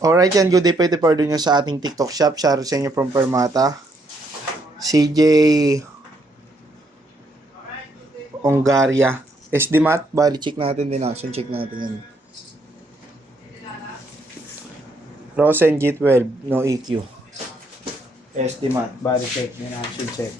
Alright yan, good day po. Ito pa nyo sa ating TikTok shop. Shoutout sa inyo from Permata. CJ Ongaria. SD Mat, bali check natin din. Action check natin yan. Rosen G12, no EQ. SD Mat, body check. Din action check.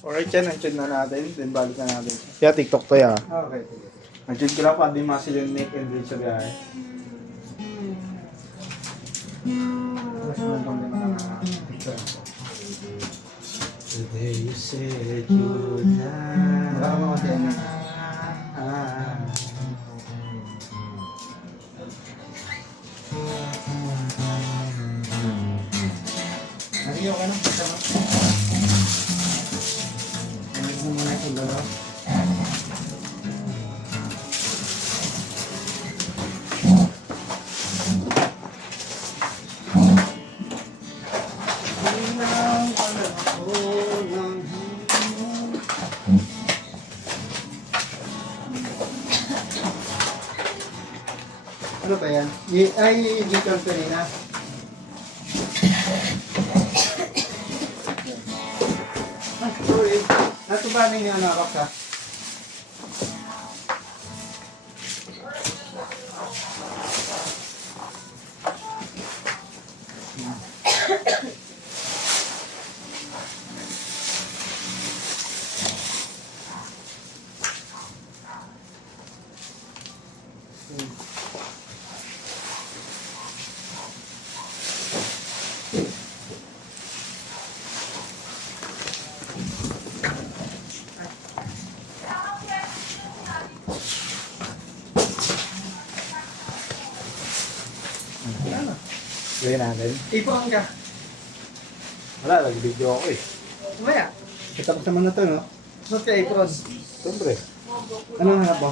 Alright yan, unchud na natin. Then balik na natin. Kaya TikTok to ya. Okay. Unchud ko lang pa, di muscle yung neck and bridge sa biyahe. Today you said you'd not. Ano yung ano? Ano mo muna itong dalawa? Ano ba yan? Ay, dito ang kanina. Ah, sorry. Nato ba na yung anak ka? Gawin natin. Ipon ka. Wala, nag-video ako eh. Maya. Tapos naman na to, no? Suot ka apron. Siyempre. Ano hanap mo?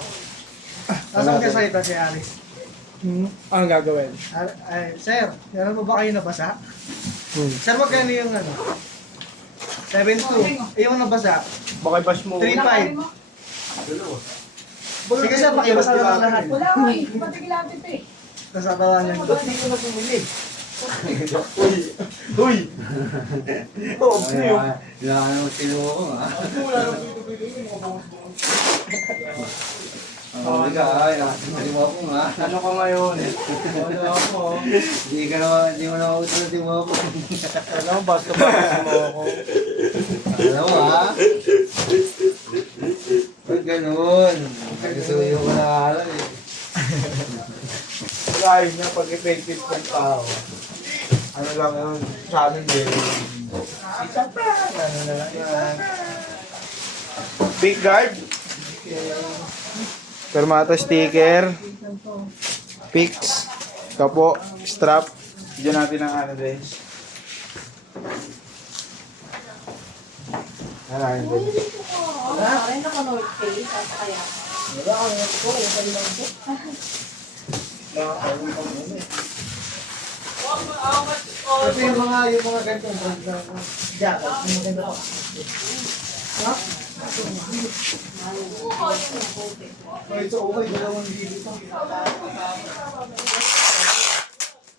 Nasaan ka sa ito si Aris? Ang gagawin? Ay, sir, meron mo ba kayo nabasa? Sir, magkano yung ano? 7.2. Yung nabasa? Baka bash mo. 3.5. Sige sir, pakibasa na lang lahat. Wala ko eh. Patigilapit eh. Kasatawa niya. Ba't hindi ko na bumili? Uy! Oh, yun. Kailangan mo sinuha ko ha. Wala nang pito-pito yung mga bangos-bangos. Hindi ka ha. Sinuha ko ha. Ano ka ngayon? Wala ako. Hindi mo na utol na sinuha ko. Alam mo, basta mo ako. Alam mo ha. Ba't ganun? Nagsuyo ko na alam eh. Live na pag-effective ng tao. Ano lang yun, channel din. Isa pa, ano na lang yan. Big guard. Permata sticker. Pix. Kapo. Strap. Diyan natin ang ano din. Ano yun din. Ay, naka-North Face. At kaya. Wala ka nga po. Yung kanilang po. Kasi yung mga ganitong brand na jacket, yung maganda pa. Ha? Oh, ito okay, 2,000 pa.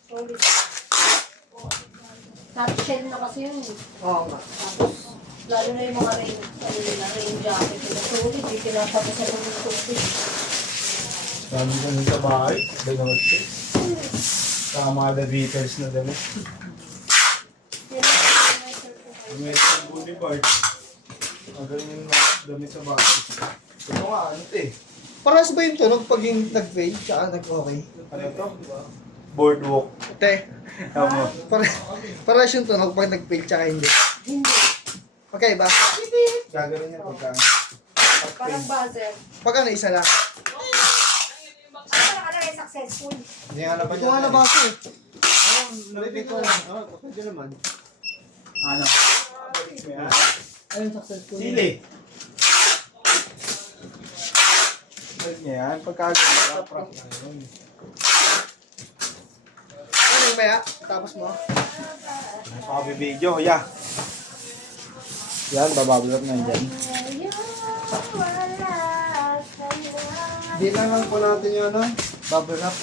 Solid. Top shell na kasi yun. Oo nga. Tapos, lalo na yung mga rain jacket. Yung solid, hindi pinapatasan ng tubig. Dami ko nito sa bahay. Dalawang six. Saka mga The Beatles na dami. Yan ang measure ko kayo. American Boulevard. Magaling yung damit sa bahay. Ito nga, ano ito eh. Parehas ba yung tunog pag yung nag-fade tsaka nag-okay? Ano ito? Boardwalk. Te, Tama. parehas yung tunog pag nag-fade tsaka hindi. Hindi. Okay ba? Gagawin niya pagka. Parang buzzer. Pag ano, isa lang. Ano nakalagay successful? Hindi nga naman Ito nga na ba ako eh. Nalipit ko lang. Pwede naman. Ano? Ayun, successful. Sili. Balik niya yan. Pagkagawin ka, prank na yun. Ano yung maya? Tapos mo? Pakabibidyo, yeah. Yan, babablot na yan. Di lang po natin yung ano, bubble wrap.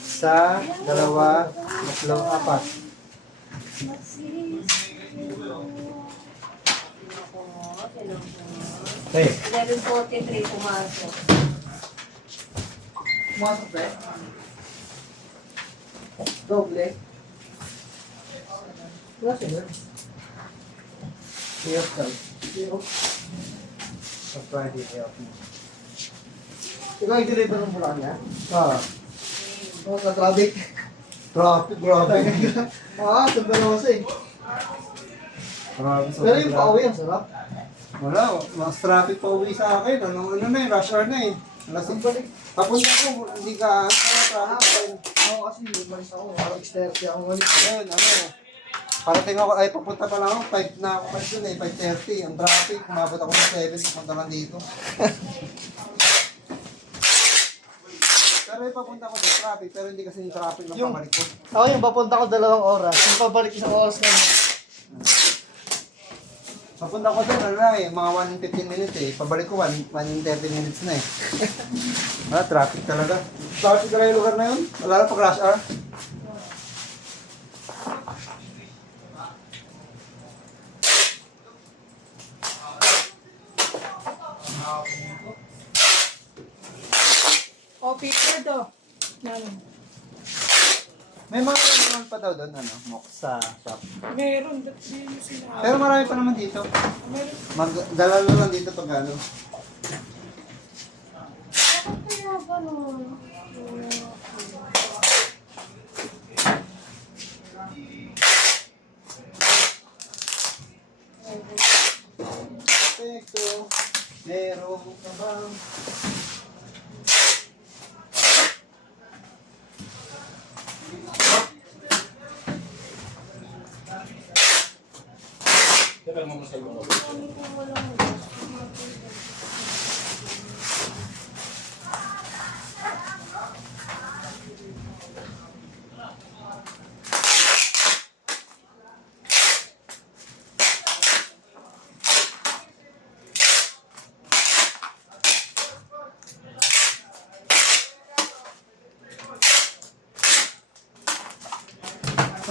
Sa, dalawa, tatlo, apat. Hey. 11:43 pumasok. Pumasok ba? Doble. Wala siya. Help daw. Sa Friday, help mo. Ikaw yung deliver ng bulan niya? Ah, Oo, sa traffic. traffic, grabe. Sa Balosa eh. Grabe sa Pero yung pauwi, ang sarap. Wala, mas traffic pa uwi sa akin. Ano na eh, rush hour na eh. Alas Ang balik. papunta ko, hindi ka, traffic. Ako kasi, umalis ako. Parang external ako umalis. Ayun, ano. Parating ako, ay papunta pa lang ako, 5 na ako pa dun eh, 5:30. Ang traffic, umabot ako ng 7, pumunta lang dito. Pero yung papunta ko doon, traffic, pero hindi kasi yung traffic ng Yung- pabalik ko. Ako yung papunta ko 2 oras. Yung pabalik 1 oras na. Papunta ko doon, ano lang eh, mga 1:15 minutes eh. Pabalik ko, 1:30 minutes na eh. Wala, traffic talaga. Traffic talaga yung lugar na yun. Wala na pag rush hour. Oh, paper daw. Yan. May mga naman pa daw doon, ano, moksa shop. Meron. That's yung sinabi. Pero marami pa naman dito. Meron. Magdala na lang dito pag ano. Bakit kaya ganun? Perfecto. Meron ka bang?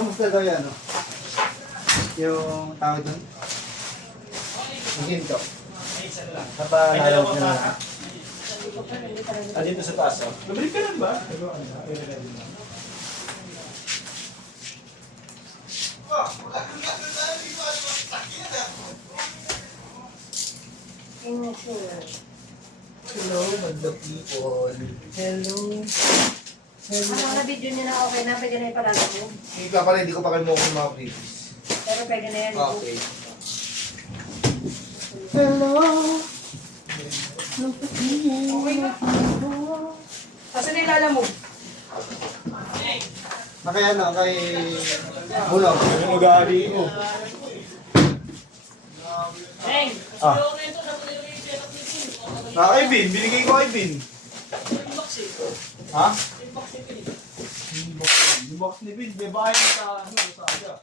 Kamusta daw yan, no? Yung tawag doon? Ang ginto. Napalalawag niya na. Dito sa taas, oh. Nabalik ka lang ba? Hello, magda people. Hello. Ano na video niya na okay na, pwede na yung palalabog. Hindi ka pala, hindi ko pa kayo mo mga previous. Pero pwede na yan. Okay. Hello. Okay na. Kasi nilalamog. Na kay ano, kay Bulog. Yung ugali ko. Ah. Kay Bin, binigay ko kay Bin. Ha? Yung box ni Bin, di ba yun sa ano, sa aga?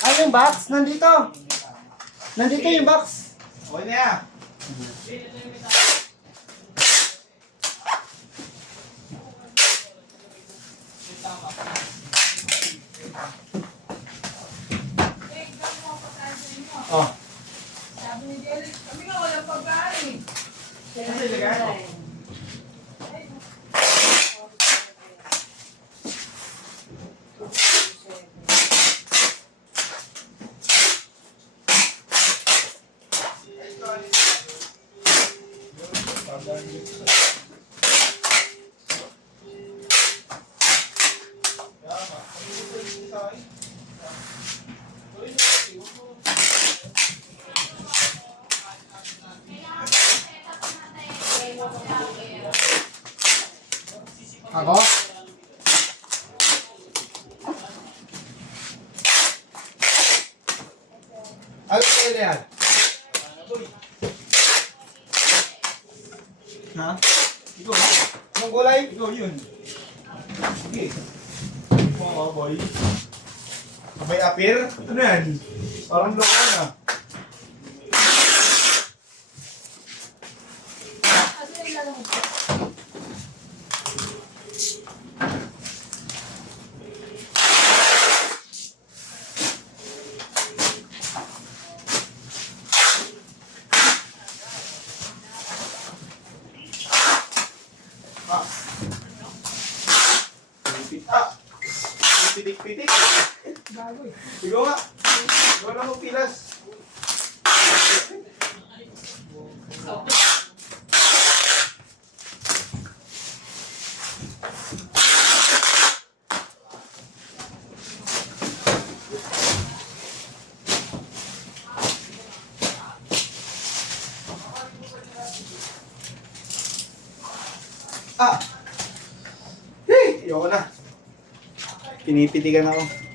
Ay, yung box! Nandito! Nandito yung box! Okay na yan. Oh. Sabi ni Jelly, kami nga walang pagkain. Kasi lagay. Ako? Ano kayo na yan? Ha? Ikaw. Anong kulay? Ikaw yun. Sige. Mga boy. May appear? Ano yan? Parang loko na. Kasi nilalamog ko. Pitik-pitik. Ikaw nga. Ikaw lang mo pilas. Hey! Ayoko na. Pinipitigan ako.